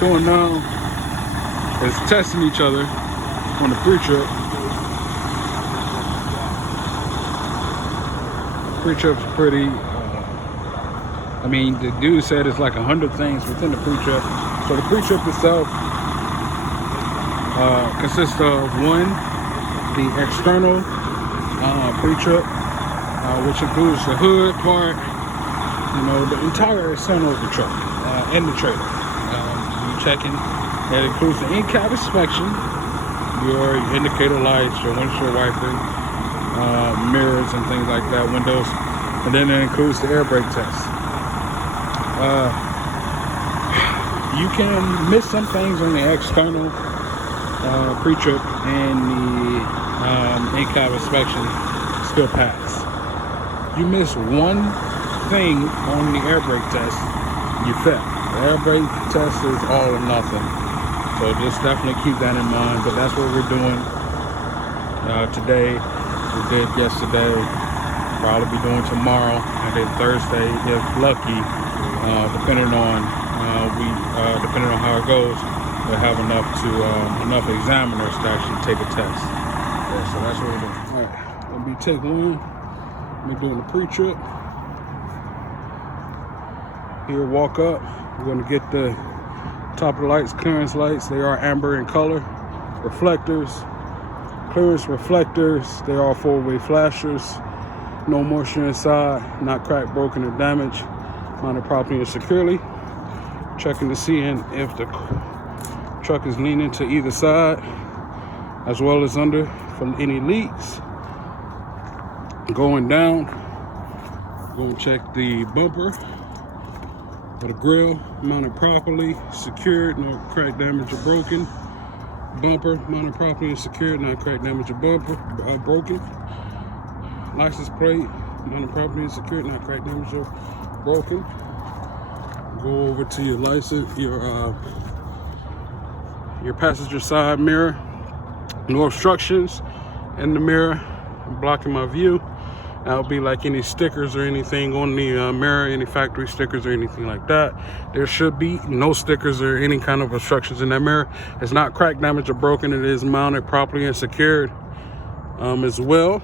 we're doing now is testing each other on the pre-trip. Pre-trip's pretty, I mean, the dude said it's like 100 things within the pre-trip. So the pre-trip itself consists of one, the external pre-trip, which includes the hood part, you know, the entire external of the truck and the trailer. You checking. That includes the in-cab inspection, your indicator lights, your windshield wiper, mirrors and things like that, windows, and then it includes the air brake test. You can miss some things on the external pre-trip, and the in-cab inspection still pass. You miss one thing on the air brake test, you fail. The air brake test is all or nothing. So just definitely keep that in mind. But that's what we're doing today. We did yesterday. Probably be doing tomorrow, and then Thursday, if lucky. Depending on depending on how it goes, we'll have enough examiners to actually take a test. Yeah, so that's what we're doing. All right, let me take one. We're doing the pre-trip. Here, walk up. We're gonna get the top of the lights, clearance lights. They are amber in color. Reflectors, clearance reflectors. They are four-way flashers. No moisture inside, not cracked, broken, or damaged. Mounted properly and securely. Checking to see if the truck is leaning to either side, as well as under for any leaks. Going down, going to check the bumper. For the grill, mounted properly, secured, no crack, damage, or broken. Bumper, mounted properly and secured, not crack, damage, or broken. License plate, mounted properly and secured, not crack, damage, or broken. Go over to your license, your passenger side mirror. No obstructions in the mirror, blocking my view. That'll be like any stickers or anything on the mirror, any factory stickers or anything like that. There should be no stickers or any kind of obstructions in that mirror. It's not cracked, damaged, or broken. It is mounted properly and secured as well.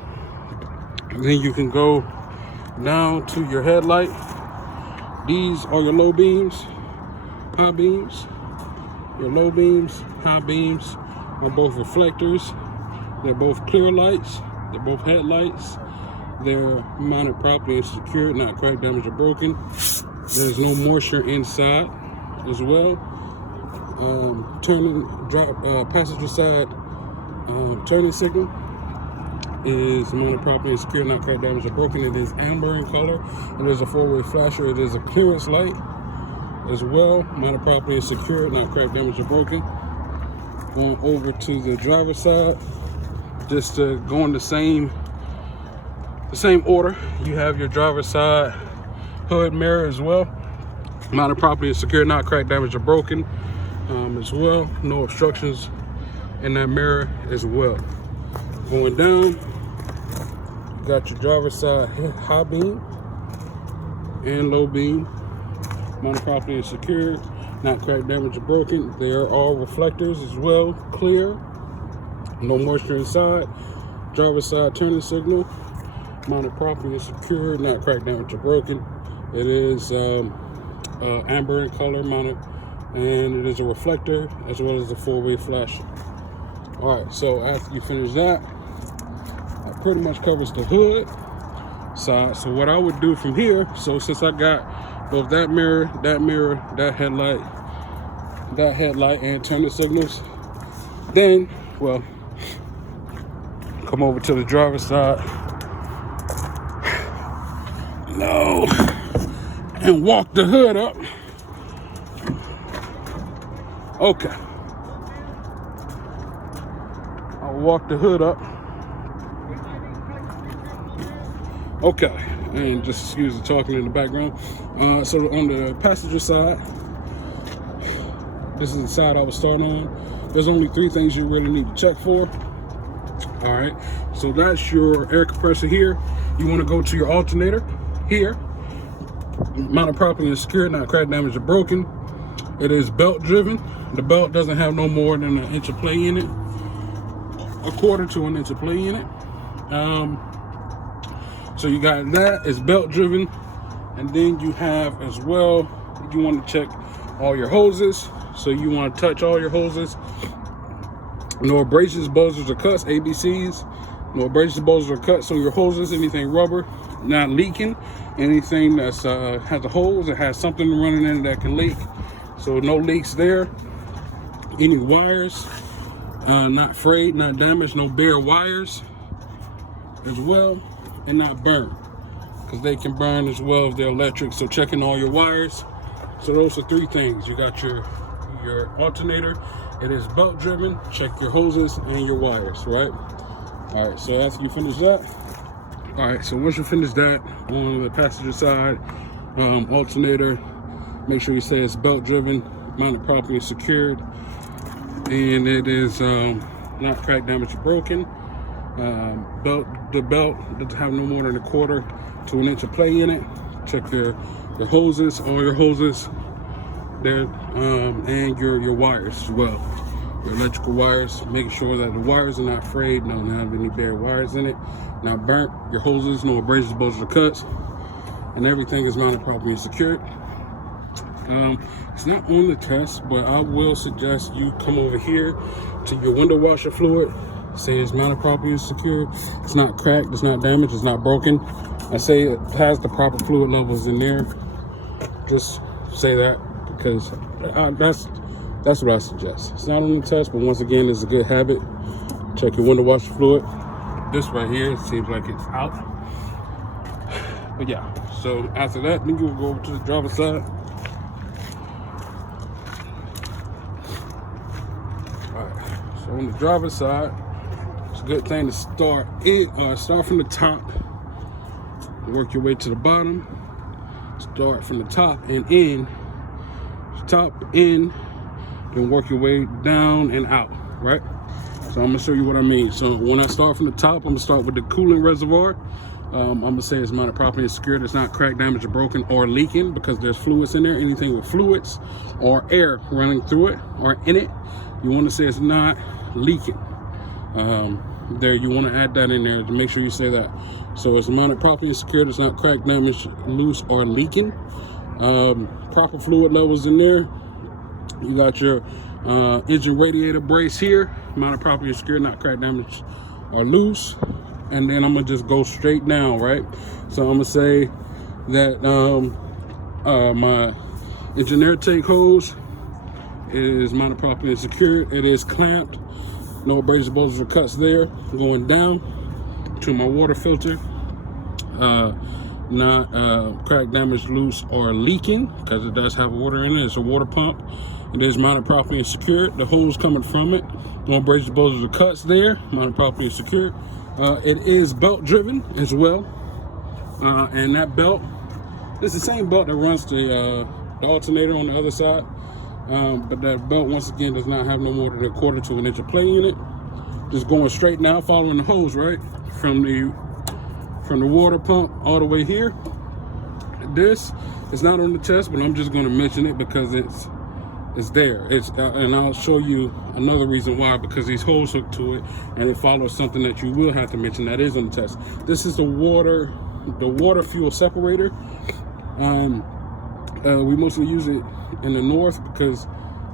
And then you can go down to your headlight. These are your low beams, high beams. Your low beams, high beams are both reflectors. They're both clear lights. They're both headlights. They're mounted properly and secured, not cracked, damaged, or broken. There's no moisture inside as well. Passenger side turning signal is mounted properly and secured, not cracked, damaged, or broken. It is amber in color. It is a four-way flasher. It is a clearance light as well, mounted properly and secured, not cracked, damaged, or broken. Going over to the driver's side, just to go in the same order. You have your driver's side hood mirror as well, mounted properly and secured, not cracked, damaged, or broken as well. No obstructions in that mirror as well. Going down, you got your driver's side high beam and low beam, mounted properly and secured, not cracked, damaged, or broken. They are all reflectors as well, clear, no moisture inside. Driver's side turning signal, mounted properly and secured, not cracked, damaged, or broken. It is amber in color, mounted, and it is a reflector as well as a four-way flasher. All right, so after you finish that, that pretty much covers the hood side. So what I would do from here, so since I got both that mirror, that headlight, and turning signals, then, well, come over to the driver's side. No, and walk the hood up. Okay. I'll walk the hood up. Okay, and just excuse the talking in the background. So on the passenger side, this is the side I was starting on. There's only 3 things you really need to check for. All right, so that's your air compressor here. You want to go to your alternator here, mounted properly and secured, not cracked, damaged, or broken. It is belt driven. The belt doesn't have no more than an inch of play in it, a quarter to an inch of play in it. So you got that, it's belt driven. And then you have as well, you want to check all your hoses. So you want to touch all your hoses. No abrasions, buzzers, or cuts, ABCs. No abrasions, buzzers, or cuts on your hoses, anything rubber, not leaking. Anything that's has a hose, it has something running in it that can leak. So no leaks there. Any wires, not frayed, not damaged, no bare wires as well, and not burned, because they can burn as well if they're electric. So checking all your wires. So those are three things. You got your alternator, it is belt driven, check your hoses and your wires, right? All right, so after you finish that, all right, so once you finish that on the passenger side, alternator, make sure you say it's belt driven, mounted properly, secured, and it is not cracked, damaged, or broken. The belt doesn't have no more than a quarter to an inch of play in it. Check the hoses, all your hoses there, and your wires as well. Your electrical wires, making sure that the wires are not frayed, don't have any bare wires in it, not burnt. Your hoses, no abrasions, buzzers, or cuts, and everything is mounted properly and secured. It's not on the test, but I will suggest you come over here to your window washer fluid. Say it's mounted properly and secured. It's not cracked, it's not damaged, it's not broken. I say it has the proper fluid levels in there. Just say that, because that's what I suggest. It's not on the test, but once again, it's a good habit. Check your window washer fluid. This right here, it seems like it's out. But yeah, so after that, then you'll go over to the driver's side. All right, so on the driver's side, it's a good thing to start from the top, work your way to the bottom. Start from the top and in, then work your way down and out, right? So I'm gonna show you what I mean. So when I start from the top, I'm gonna start with the coolant reservoir. I'm gonna say it's mounted properly and secured. It's not cracked, damaged, or broken, or leaking, because there's fluids in there. Anything with fluids or air running through it or in it, you want to say it's not leaking. There, you want to add that in there to make sure you say that. So it's mounted properly and secured. It's not cracked, damaged, loose, or leaking. Proper fluid levels in there. You got your engine radiator brace here, mounted properly and secured, not cracked, damaged, or loose. And then I'm gonna just go straight down, right? So I'm gonna say that my engine air tank hose is mounted properly and secured. It is clamped. No abrasions, buzzers, or cuts there. Going down to my water filter, not cracked, damaged, loose, or leaking, because it does have water in it. It's a water pump. It is mounted properly and secured. The hose coming from it, no abrasions, buzzers, or cuts there. Mounted properly and secured. It is belt driven as well, and that belt, it's the same belt that runs the alternator on the other side. But that belt, once again, does not have no more than a quarter to an inch of play in it. Just going straight now, following the hose, right? From the water pump all the way here. This is not on the test, but I'm just going to mention it because it's there. And I'll show you another reason why, because these holes hook to it, and it follows something that you will have to mention that is on the test. This is the water fuel separator. We mostly use it in the north because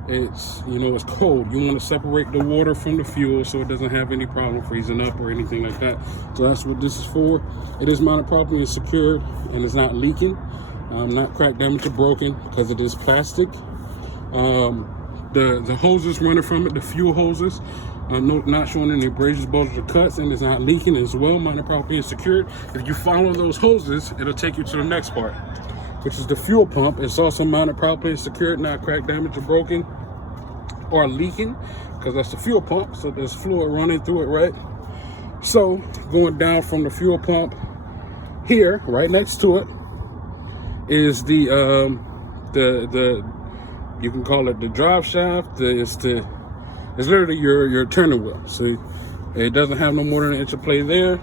it's cold. You want to separate the water from the fuel so it doesn't have any problem freezing up or anything like that. So that's what this is for. It is mounted properly and secured, and it's not leaking, not cracked, damaged, or broken, because it is plastic. The hoses running from it, the fuel hoses, not showing any abrasions, buzzers, or cuts, and it's not leaking as well, mounted properly and secured. If you follow those hoses, it'll take you to the next part, which is the fuel pump. It's also mounted properly and secured, not cracked, damaged, or broken, or leaking, because that's the fuel pump. So there's fluid running through it, right? So going down from the fuel pump here, right next to it, is the you can call it the drive shaft. It's literally your turning wheel. So it doesn't have no more than an inch of play there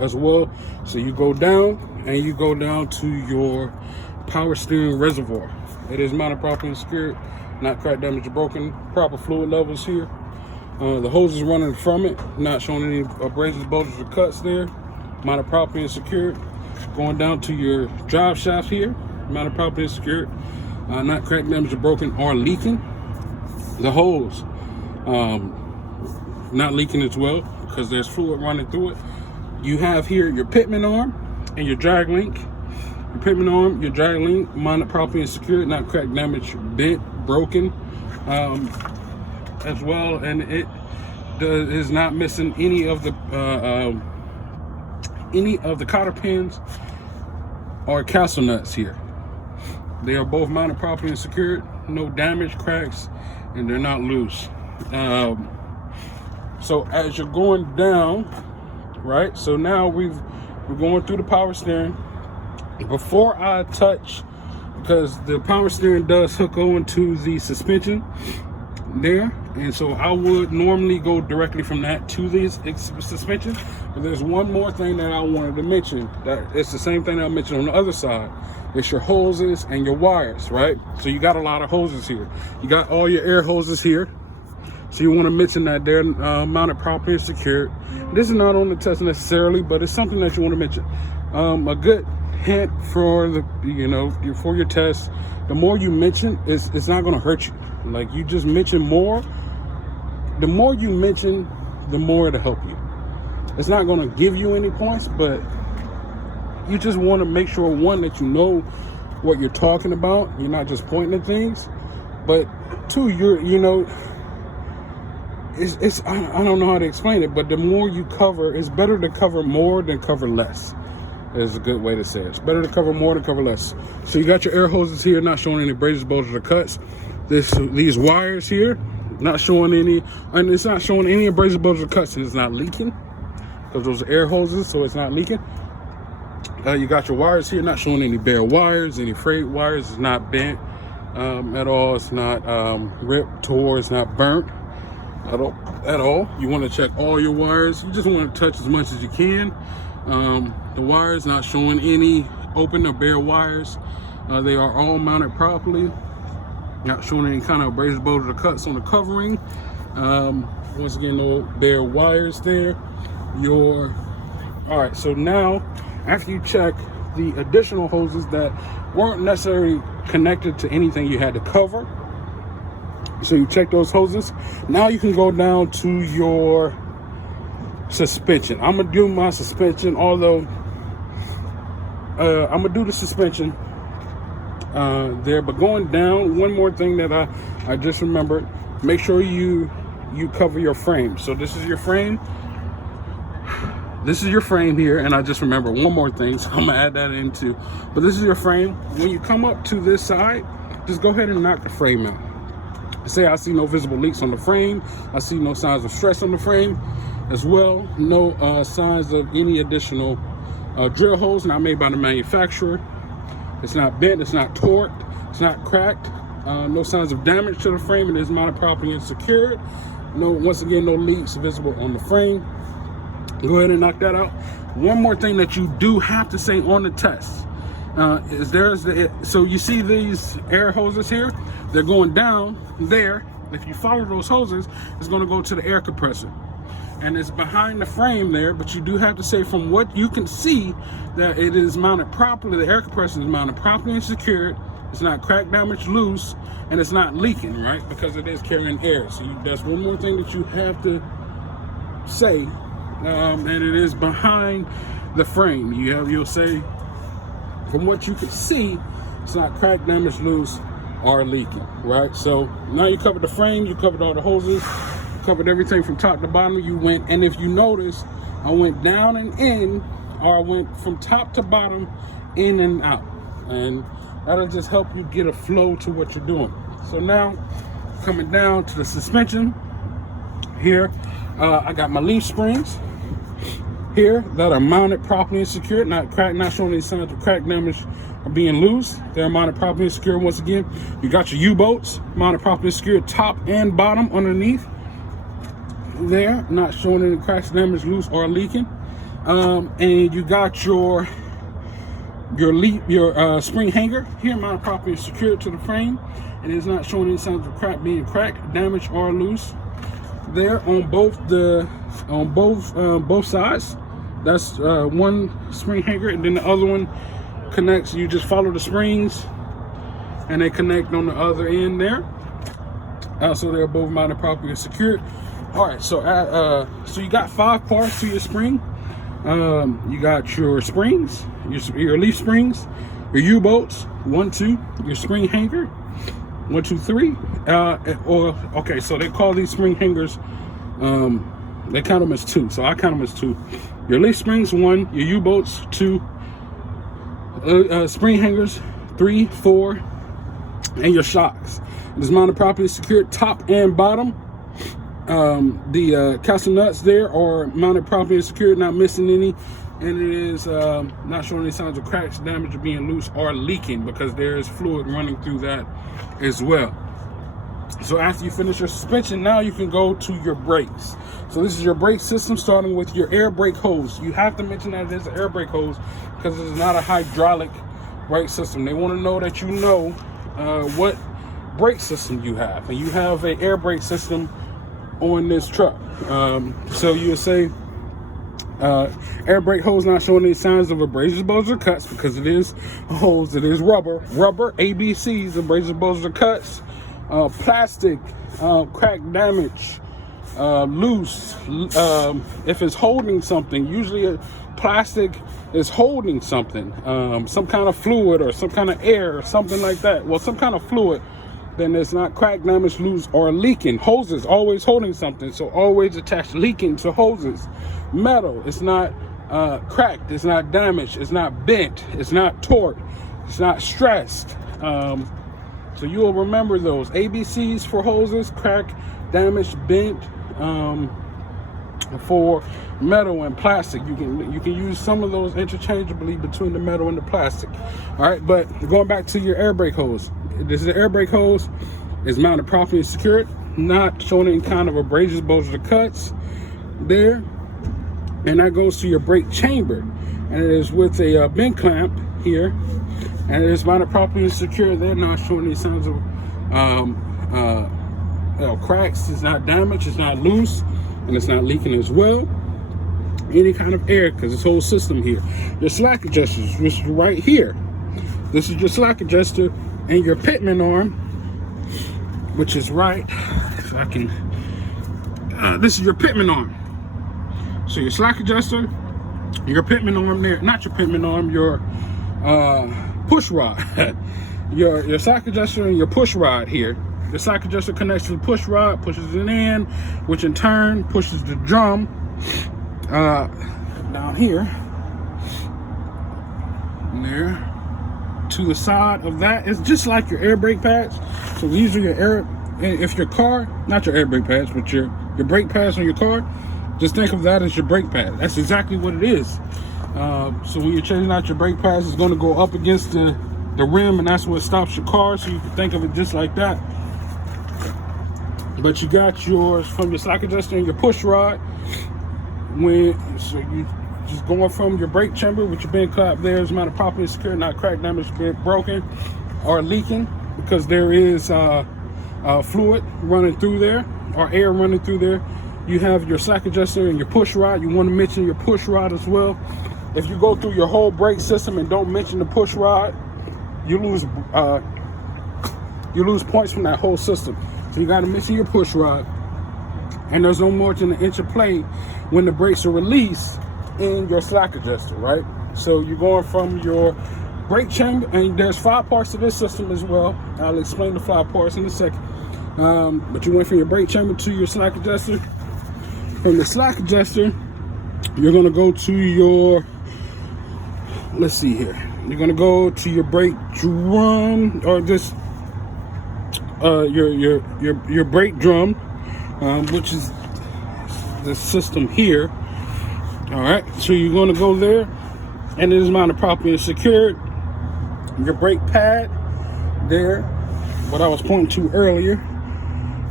as well. So you go down, and you go down to your power steering reservoir. It is mounted properly and secured, not cracked, damaged, or broken. Proper fluid levels here. The hose is running from it, not showing any abrasions, bulges, or cuts there. Mounted properly and secured. Going down to your drive shaft here, mounted properly and secured, not cracked, damaged, or broken, or leaking. The hose, not leaking as well because there's fluid running through it. You have here your pitman arm and your drag link. Your pitman arm, your drag link, mounted properly and secured, not cracked, damaged, bent, broken, as well, and it is not missing any of the cotter pins or castle nuts here. They are both mounted properly and secured, no damage, cracks, and they're not loose. So as you're going down, right? So now we're going through the power steering. Before I touch, because the power steering does hook on to the suspension there, and so I would normally go directly from that to the suspension. But there's one more thing that I wanted to mention, that it's the same thing that I mentioned on the other side. It's your hoses and your wires, right? So you got a lot of hoses here. You got all your air hoses here. So you want to mention that they're mounted properly and secured. This is not on the test necessarily, but it's something that you want to mention. A good hint for the, for your test, the more you mention, it's not going to hurt you. Like, you just mention more. The more you mention, the more it'll help you. It's not going to give you any points, but you just want to make sure, one, that you know what you're talking about. You're not just pointing at things, but two, I don't know how to explain it, but the more you cover, it's better to cover more than cover less. Is a good way to say it. It's better to cover more than cover less. So you got your air hoses here, not showing any abrasions, bulges, or cuts. These wires here, not showing any, and it's not showing any abrasions, bulges, or cuts, and it's not leaking because those are air hoses, so it's not leaking. You got your wires here, not showing any bare wires, any frayed wires. It's not bent at all. It's not ripped, tore. It's not burnt at all. You want to check all your wires. You just want to touch as much as you can. The wires not showing any open or bare wires. They are all mounted properly. Not showing any kind of abrasions, bulges, or cuts on the covering. Once again, no bare wires there. All right, so now after you check the additional hoses that weren't necessarily connected to anything you had to cover, so you check those hoses, now you can go down to your suspension. I'm gonna do my suspension, although I'm gonna do the suspension there, but going down, one more thing that I just remembered, make sure you cover your frame. So this is your frame. This is your frame here, and I just remember one more thing, so I'm gonna add that in too. But this is your frame. When you come up to this side, just go ahead and knock the frame out. Say I see no visible leaks on the frame. I see no signs of stress on the frame as well. No signs of any additional drill holes not made by the manufacturer. It's not bent, it's not torqued, it's not cracked. No signs of damage to the frame. It is mounted properly and secured. Once again, no leaks visible on the frame. Go ahead and knock that out. One more thing that you do have to say on the test so you see these air hoses here, they're going down there. If you follow those hoses, it's going to go to the air compressor, and it's behind the frame there. But you do have to say, from what you can see, that it is mounted properly. The air compressor is mounted properly and secured. It's not cracked, damaged, loose, and it's not leaking, right? Because it is carrying air. So that's one more thing that you have to say. And it is behind the frame. You'll say, from what you can see, it's not cracked, damaged, loose, or leaking, right? So now you covered the frame, you covered all the hoses, covered everything from top to bottom. You went, and if you notice, I went down and in, or I went from top to bottom, in and out, and that'll just help you get a flow to what you're doing. So now, coming down to the suspension here, I got my leaf springs here that are mounted properly and secured, not cracked, not showing any signs of crack, damage, or being loose. They're mounted properly and secured. Once again, you got your U-bolts mounted properly and secured, top and bottom underneath there, not showing any cracks, damage, loose, or leaking. And you got your your spring hanger here mounted properly and secured to the frame. It is not showing any signs of being cracked, damaged, or loose. There on both sides. That's one spring hanger, and then the other one connects. You just follow the springs, and they connect on the other end there. So they're both mounted properly and secured. All right, so you got 5 parts to your spring. You got your springs, your leaf springs, your U-bolts, 1, 2, your spring hanger, 1, 2, 3. Okay, so they call these spring hangers, they count them as 2. So I count them as 2. Your leaf springs, 1, your U-bolts, 2, spring hangers, 3, 4, and your shocks. It is mounted properly secured top and bottom. The castle nuts there are mounted properly and secured, not missing any, and it is not showing any signs of cracks, damage, or being loose or leaking, because there is fluid running through that as well. So after you finish your suspension, now you can go to your brakes. So this is your brake system, starting with your air brake hose. You have to mention that it is an air brake hose because it is not a hydraulic brake system. They want to know that you know what brake system you have, and you have an air brake system on this truck. So you'll say air brake hose not showing any signs of abrasive bulges or cuts, because it is a hose, it is rubber, ABCs, abrasive bulges or cuts, plastic, crack, damage, loose, if it's holding something. Usually a plastic is holding something, some kind of fluid or some kind of air or something like that. Well, some kind of fluid. Then it's not cracked, damaged, loose, or leaking. Hoses always holding something, so always attach leaking to hoses. Metal, it's not cracked, it's not damaged, it's not bent, it's not torqued, it's not stressed. So you will remember those ABCs for hoses: cracked, damaged, bent. For metal and plastic, you can use some of those interchangeably between the metal and the plastic. All right, but going back to your air brake hose, this is the air brake hose. Is mounted properly and secured, not showing any kind of abrasions, bulges, or cuts there. And that goes to your brake chamber, and it is with a bend clamp here, and it is mounted properly and secured. They're not showing any signs of cracks. It's not damaged, it's not loose, and it's not leaking as well. Any kind of air, because this whole system here. Your slack adjusters, which is right here. This is your slack adjuster, and your pitman arm, which is right. If I can, this is your pitman arm. So your slack adjuster, your pitman arm there, not your pitman arm, your push rod. your slack adjuster and your push rod here. The slack adjuster connects to the push rod, pushes it in, which in turn pushes the drum down here, and there to the side of that. It's just like your air brake pads. So these are your air. If your car, not your air brake pads, but your brake pads on your car, just think of that as your brake pad. That's exactly what it is. So when you're changing out your brake pads, it's going to go up against the rim, and that's what stops your car. So you can think of it just like that. But you got yours from your slack adjuster and your push rod. So you just going from your brake chamber with your bend clamp there is mounted properly secure, not cracked, damaged, broken, or leaking, because there is fluid running through there, or air running through there. You have your slack adjuster and your push rod. You want to mention your push rod as well. If you go through your whole brake system and don't mention the push rod, you lose points from that whole system. So you got to mention your push rod. And there's no more than an inch of play when the brakes are released in your slack adjuster, right? So you're going from your brake chamber, and there's 5 parts to this system as well. I'll explain the 5 parts in a second. But you went from your brake chamber to your slack adjuster. From the slack adjuster, you're going to go to your, let's see here. You're going to go to your brake drum, or just your brake drum, which is the system here. All right, so you're going to go there, and it is mounted properly and secured. Your brake pad there, what I was pointing to earlier,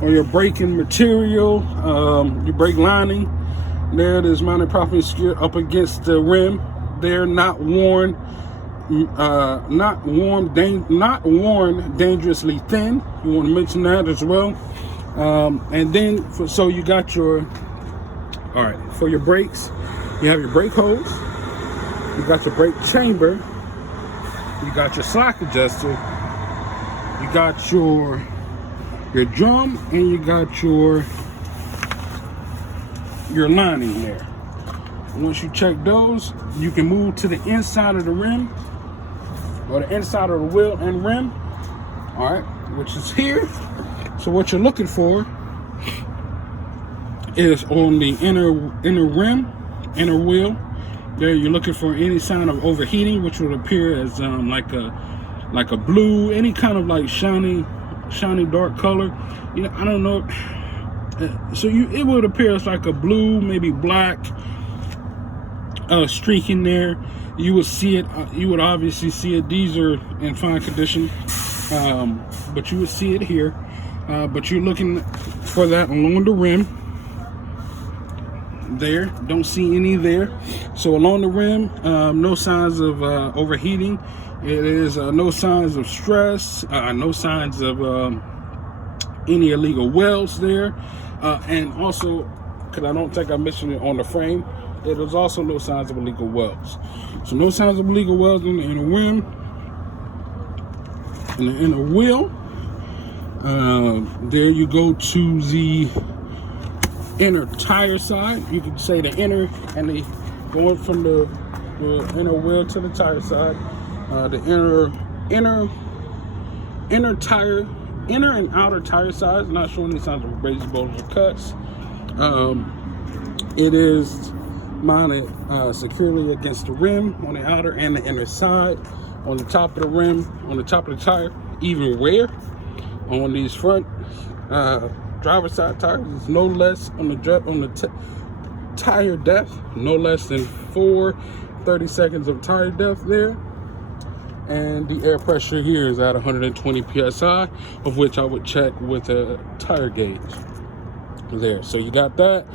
or your braking material, your brake lining there, it is mounted properly and secured up against the rim. They're not worn, not worn dangerously thin. You want to mention that as well. And then, so you got your, all right, for your brakes, you have your brake hose, you got your brake chamber, you got your slack adjuster, you got your drum, and you got your lining there. Once you check those, you can move to the inside of the rim, or the inside of the wheel and rim, all right, which is here. So what you're looking for is on the inner rim, inner wheel. There, you're looking for any sign of overheating, which would appear as like a blue, any kind of like shiny dark color. You know, I don't know. So it would appear as like a blue, maybe black streak in there. You would see it. You would obviously see it. These are in fine condition, but you would see it here. But you're looking for that along the rim. There, don't see any there. So along the rim, no signs of overheating. It is no signs of stress, no signs of any illegal welds there, and also, because I don't think I mentioned it on the frame, it is also no signs of illegal welds. So no signs of illegal welds in the rim, in the inner wheel. There you go to the inner tire side. You can say the inner and the going from the inner wheel to the tire side. The inner tire, inner and outer tire sides, not showing any signs of abrasions, bulges, or cuts. It is mounted securely against the rim on the outer and the inner side. On the top of the rim, on the top of the tire, even wear on these front driver's side tires is no less on the tire depth, no less than 30 seconds of tire depth there. And the air pressure here is at 120 psi, of which I would check with a tire gauge there. So you got that.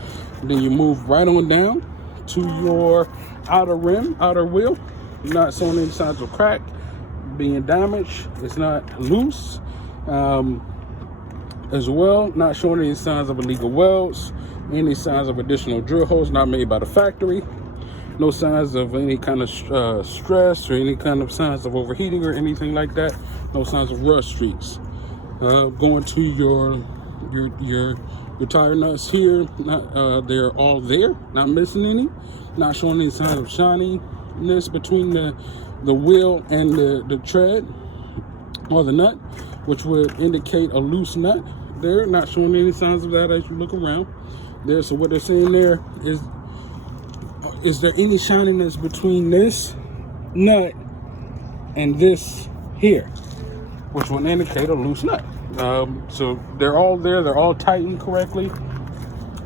Then you move right on down to your outer rim, outer wheel. You're not showing any signs of crack being damaged. It's not loose. As well, not showing any signs of illegal welds, any signs of additional drill holes not made by the factory, no signs of any kind of stress or any kind of signs of overheating or anything like that, no signs of rust streaks. Going to your tire nuts here, they're all there, not missing any, not showing any signs of shininess between the wheel and the tread or the nut, which would indicate a loose nut. They're not showing any signs of that as you look around there. So what they're saying there is there any shininess between this nut and this here, which would indicate a loose nut. So they're all there, they're all tightened correctly.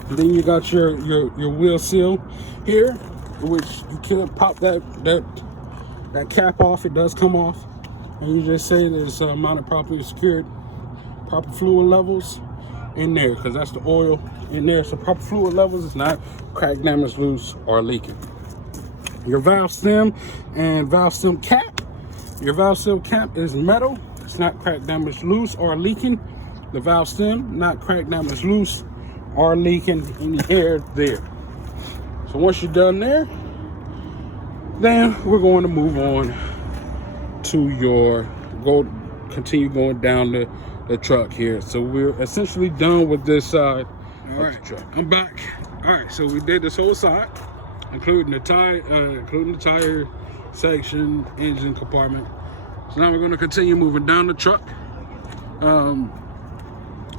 And then you got your wheel seal here, which you can pop that cap off. It does come off, and you just say that it's mounted properly, secured, proper fluid levels in there, because that's the oil in there. So proper fluid levels, is not crack, damage, loose, or leaking. Your valve stem and valve stem cap. Your valve stem cap is metal. It's not crack, damage, loose, or leaking. The valve stem, not crack, damage, loose, or leaking any air there. So once you're done there, then we're going to move on to continue going down the truck here. So we're essentially done with this side of the truck. I'm back. All right, so we did this whole side, including the tire section, engine compartment. So now we're going to continue moving down the truck,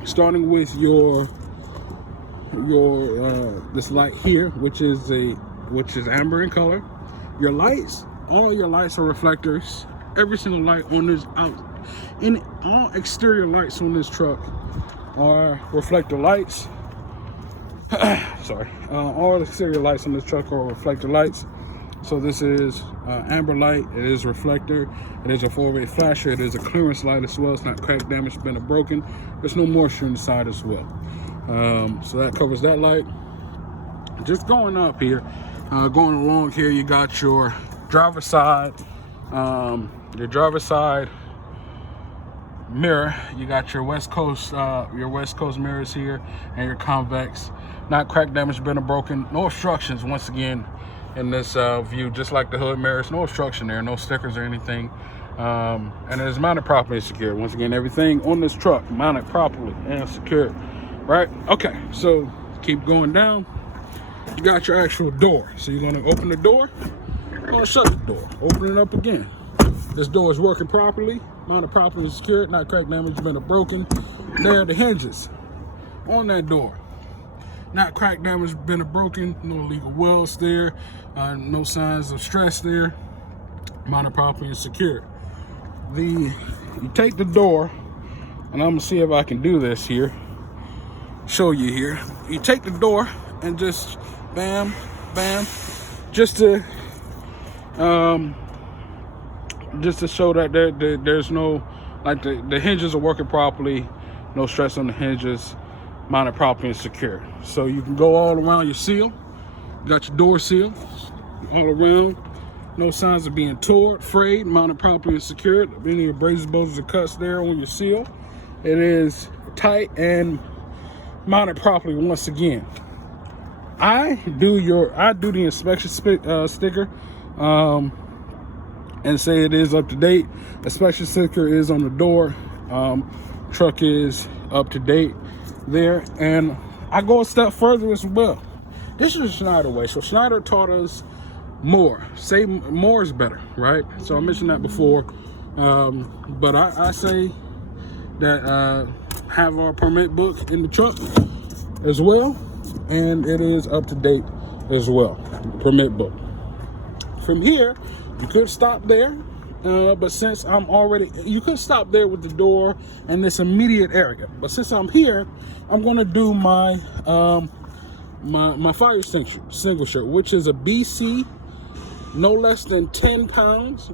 starting with your this light here, which is amber in color. Your lights, all your lights are reflectors. Every single light on this all exterior lights on this truck are reflector lights. Sorry, all exterior lights on this truck are reflector lights. So this is amber light. It is reflector. It is a 4-way flasher. It is a clearance light as well. It's not cracked, damaged, bent, or broken. There's no moisture inside as well. So that covers that light. Just going up here, going along here, you got your driver's side Your driver's side mirror, you got your West Coast mirrors here, and your convex. Not cracked, damaged, bent, or broken. No obstructions once again in this view, just like the hood mirrors. No obstruction there, no stickers or anything. And it is mounted properly and secured. Once again, everything on this truck mounted properly and secured. Right? Okay, so keep going down. You got your actual door. So you're going to open the door. You're going to shut the door. Open it up again. This door is working properly, mounted properly and secured, not cracked, damaged, bent, or broken. There are the hinges on that door. Not cracked, damaged, bent, or broken. No illegal welds there. No signs of stress there. Mounted properly and secured. You take the door, and I'm gonna see if I can do this here. Show you here. You take the door and just bam, bam, just to show that there's no, like the hinges are working properly, no stress on the hinges, mounted properly and secure. So you can go all around your seal. You got your door seal all around. No signs of being torn, frayed, mounted properly and secured. Any abrasives, bulges, or cuts there on your seal. It is tight and mounted properly once again. I do the inspection sticker and say it is up to date. Inspection sticker is on the door. Truck is up to date there, and I go a step further as well. This is the Schneider way. So Schneider taught us more. Say more is better, right? So I mentioned that before, but I say that have our permit book in the truck as well, and it is up to date as well. Permit book. From here, you could stop there, but since I'm already, you could stop there with the door and this immediate area. But since I'm here, I'm going to do my my fire extinguisher, which is a BC, no less than 10 pounds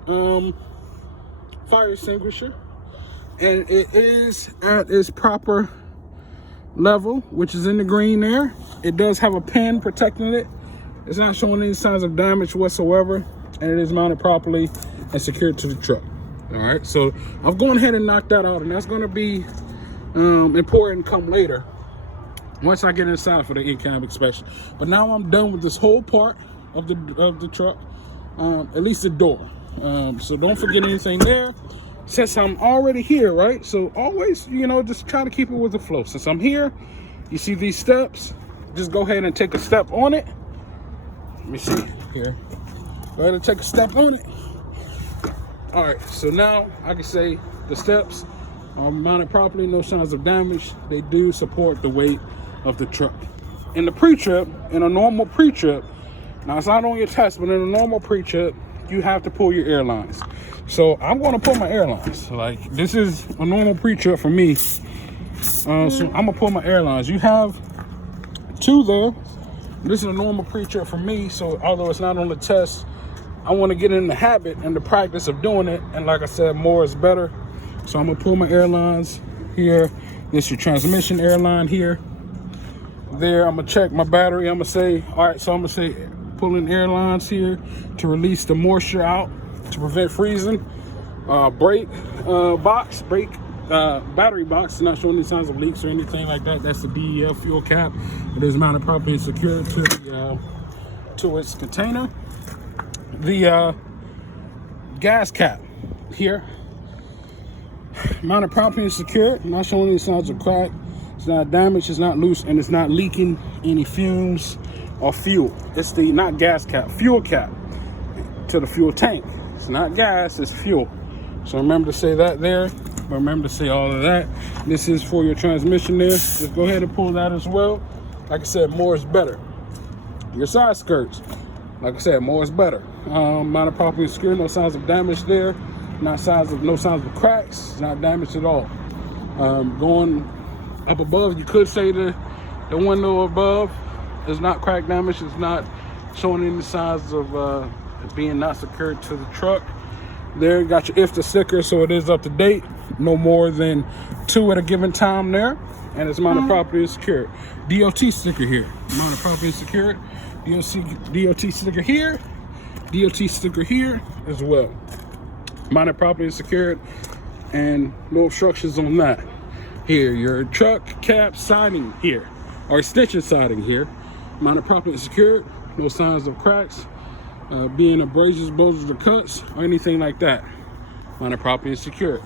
fire extinguisher, and it is at its proper level, which is in the green there. It does have a pin protecting it. It's not showing any signs of damage whatsoever, and it is mounted properly and secured to the truck. All right, so I'm going ahead and knock that out, and that's going to be important come later once I get inside for the in-cab inspection. But now I'm done with this whole part of the truck, at least the door. So don't forget anything there. Since I'm already here, right? So always, just try to keep it with the flow. Since I'm here, you see these steps, just go ahead and take a step on it. Let me see here. Go ahead and take a step on it. All right, so now I can say the steps are mounted properly, no signs of damage. They do support the weight of the truck. In the pre-trip, in a normal pre-trip, now it's not on your test, but in a normal pre-trip, you have to pull your airlines. So I'm going to pull my airlines. Like, this is a normal pre-trip for me. So I'm going to pull my airlines. You have two there. This is a normal pre-trip for me. So although it's not on the test, I want to get in the habit and the practice of doing it. And like I said, more is better. So I'm going to pull my airlines here. This is your transmission airline here. There, I'm going to check my battery. I'm going to say, all right, so I'm going to say pulling airlines here to release the moisture out to prevent freezing. Battery box, not showing any signs of leaks or anything like that. That's the DEF fuel cap. It is mounted properly and secured to its container. The gas cap here, mounted properly and secured, not showing any signs of crack. It's not damaged, it's not loose, and it's not leaking any fumes or fuel. It's the, not gas cap, fuel cap to the fuel tank. It's not gas, it's fuel. So remember to say that there. Remember to say all of that. This is for your transmission there. Just go ahead and pull that as well. Like I said, more is better. Your side skirts, like I said, more is better. Mounted properly secure, no signs of damage there. No signs of cracks, not damaged at all. Going up above, you could say the window above is not crack damage. It's not showing any signs of being not secured to the truck. There, you got your IFTA sticker, so it is up to date. No more than 2 at a given time there, and it's mounted properly and secured. DOT sticker here, mounted properly and secured. DOT sticker here, DOT sticker here as well. mounted properly and secured, and no obstructions on that. Here, your truck cab siding here, or extension siding here, mounted properly and secured, no signs of cracks, being abrasions, bulges, or cuts, or anything like that. Mounted properly and secured.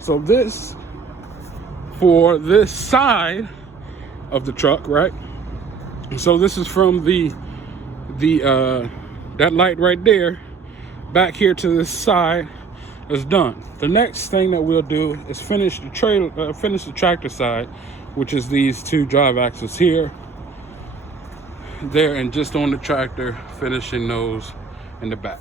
So this, for this side of the truck, right? So this is from that light right there back here to this side is done. The next thing that we'll do is finish the tractor side, which is these two drive axles here, there, and just on the tractor, finishing those in the back.